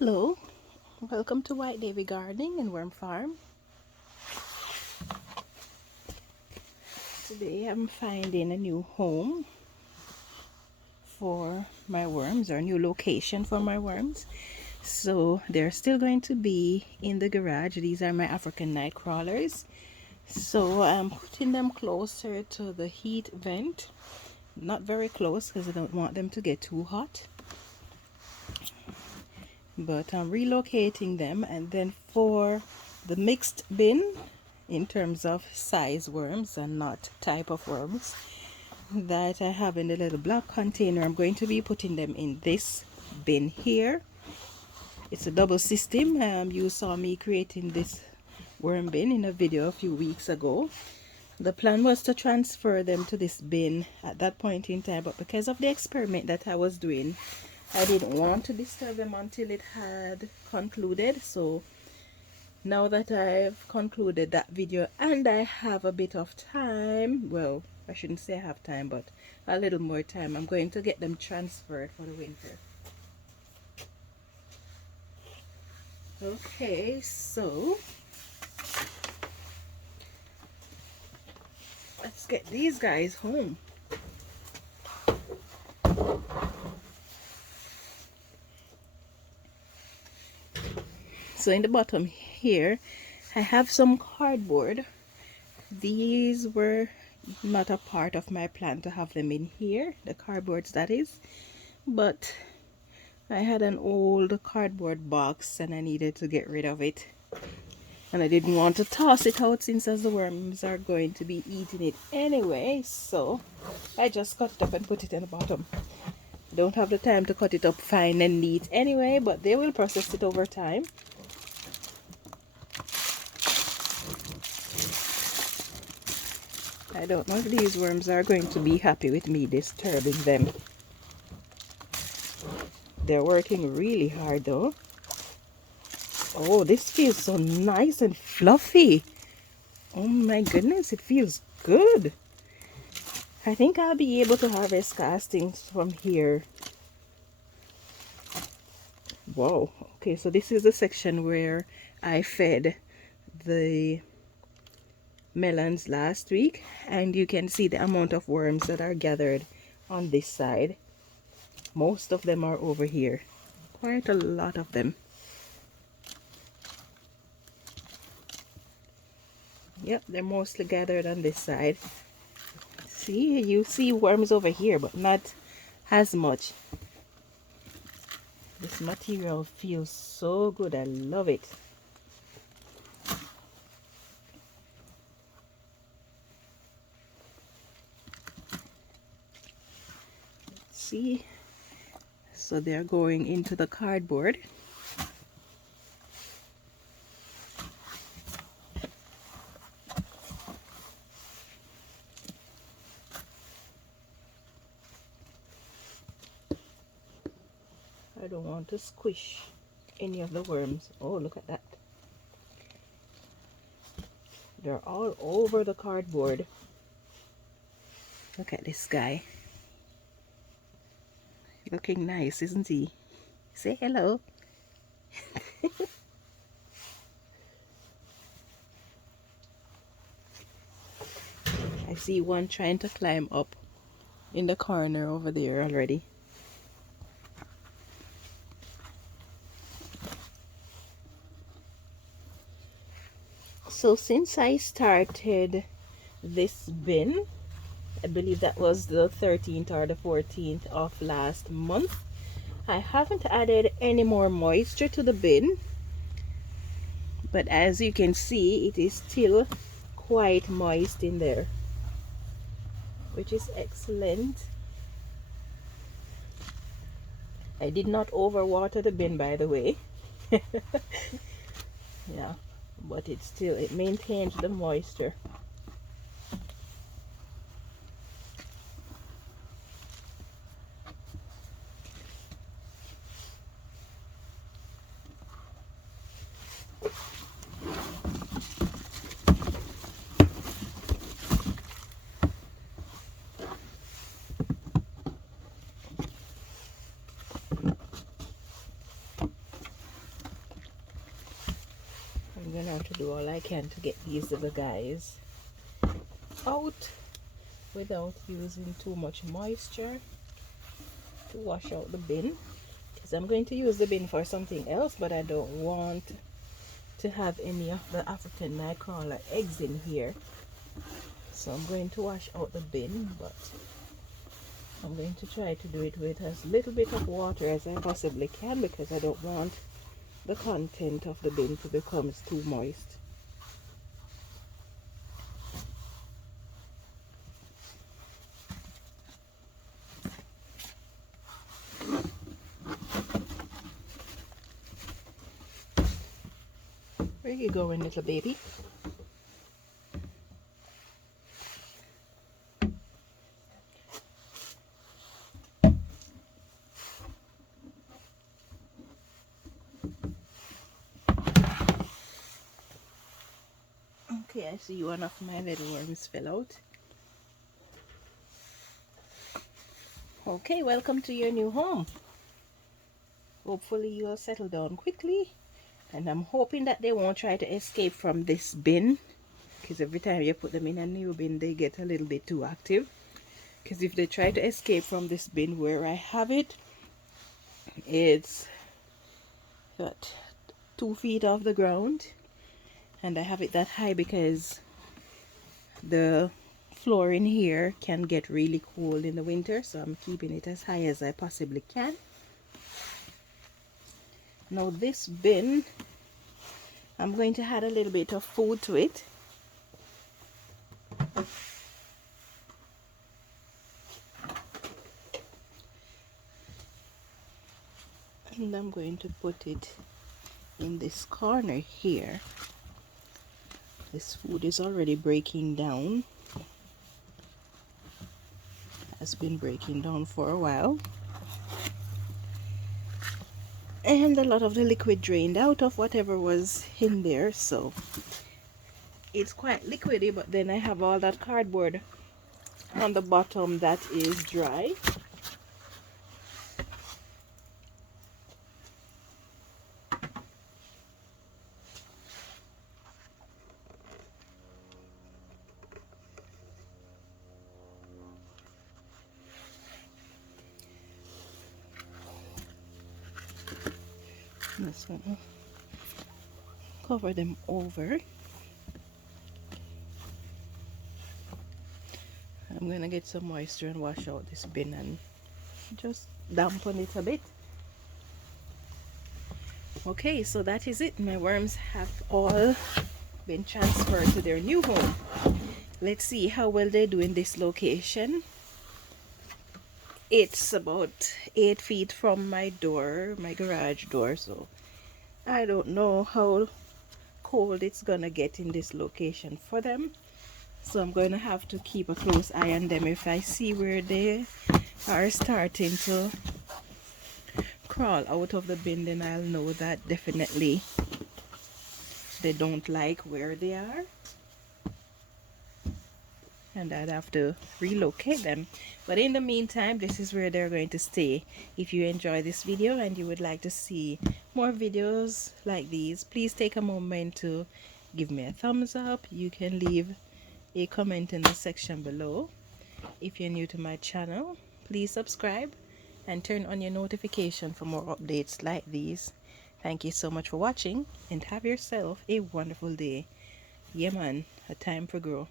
Hello, welcome to White Davy Gardening and Worm Farm. Today I'm finding a new home for my worms, or a new location for my worms. So they're still going to be in the garage. These are my African nightcrawlers. So I'm putting them closer to the heat vent. Not very close because I don't want them to get too hot. But I'm relocating them, and then for the mixed bin, in terms of size worms and not type of worms that I have in the little black container, I'm going to be putting them in this bin here. It's a double system. You saw me creating this worm bin in a video a few weeks ago. The plan was to transfer them to this bin at that point in time, but because of the experiment that I was doing, I didn't want to disturb them until it had concluded. So now that I've concluded that video and I have a bit of time, well, I shouldn't say I have time, but a little more time, I'm going to get them transferred for the winter. Okay, so let's get these guys home. So in the bottom here, I have some cardboard. These were not a part of my plan to have them in here, the cardboards that is, but I had an old cardboard box and I needed to get rid of it, and I didn't want to toss it out since as the worms are going to be eating it anyway, so I just cut it up and put it in the bottom. Don't have the time to cut it up fine and neat anyway, but they will process it over time. I don't know if these worms are going to be happy with me disturbing them. They're working really hard though. Oh, this feels so nice and fluffy. Oh my goodness, it feels good. I think I'll be able to harvest castings from here. Wow. Okay, so this is the section where I fed the melons last week, and you can see the amount of worms that are gathered on this side. Most of them are over here. Quite a lot of them. Yep, they're mostly gathered on this side. See, you see worms over here, but not as much. This material feels so good. I love it. See, so they're going into the cardboard. I don't want to squish any of the worms. Oh, look at that. They're all over the cardboard. Look at this guy. Looking nice, isn't he? Say hello. I see one trying to climb up in the corner over there already. So since I started this bin, I believe that was the 13th or the 14th of last month, I haven't added any more moisture to the bin, but as you can see, it is still quite moist in there, which is excellent. I did not overwater the bin, by the way. Yeah, but it maintains the moisture. gonna have to do all I can to get these little guys out without using too much moisture to wash out the bin, because I'm going to use the bin for something else, but I don't want to have any of the African nightcrawler eggs in here. So I'm going to wash out the bin, but I'm going to try to do it with as little bit of water as I possibly can, because I don't want the content of the bin to become too moist. Where you going, little baby? Okay, I see one of my little worms fell out. Okay, welcome to your new home. Hopefully you'll settle down quickly, and I'm hoping that they won't try to escape from this bin, because every time you put them in a new bin they get a little bit too active. Because if they try to escape from this bin where I have it, it's what, 2 feet off the ground, and I have it that high because the floor in here can get really cold in the winter, so I'm keeping it as high as I possibly can. Now this bin, I'm going to add a little bit of food to it. And I'm going to put it in this corner here. This food is already breaking down. Has been breaking down for a while. And a lot of the liquid drained out of whatever was in there, so it's quite liquidy, but then I have all that cardboard on the bottom that is dry. I'm just gonna cover them over. I'm gonna get some moisture and wash out this bin and just dampen it a bit. Okay, so that is it. My worms have all been transferred to their new home. Let's see how well they do in this location. It's about 8 feet from my door, my garage door, so I don't know how cold it's gonna get in this location for them. So I'm going to have to keep a close eye on them. If I see where they are starting to crawl out of the bin, then I'll know that definitely they don't like where they are, and I'd have to relocate them. But in the meantime, this is where they're going to stay. If you enjoy this video and you would like to see more videos like these, please take a moment to give me a thumbs up. You can leave a comment in the section below. If you're new to my channel, please subscribe and turn on your notification for more updates like these. Thank you so much for watching, and have yourself a wonderful day. Yeah man, a time for grow.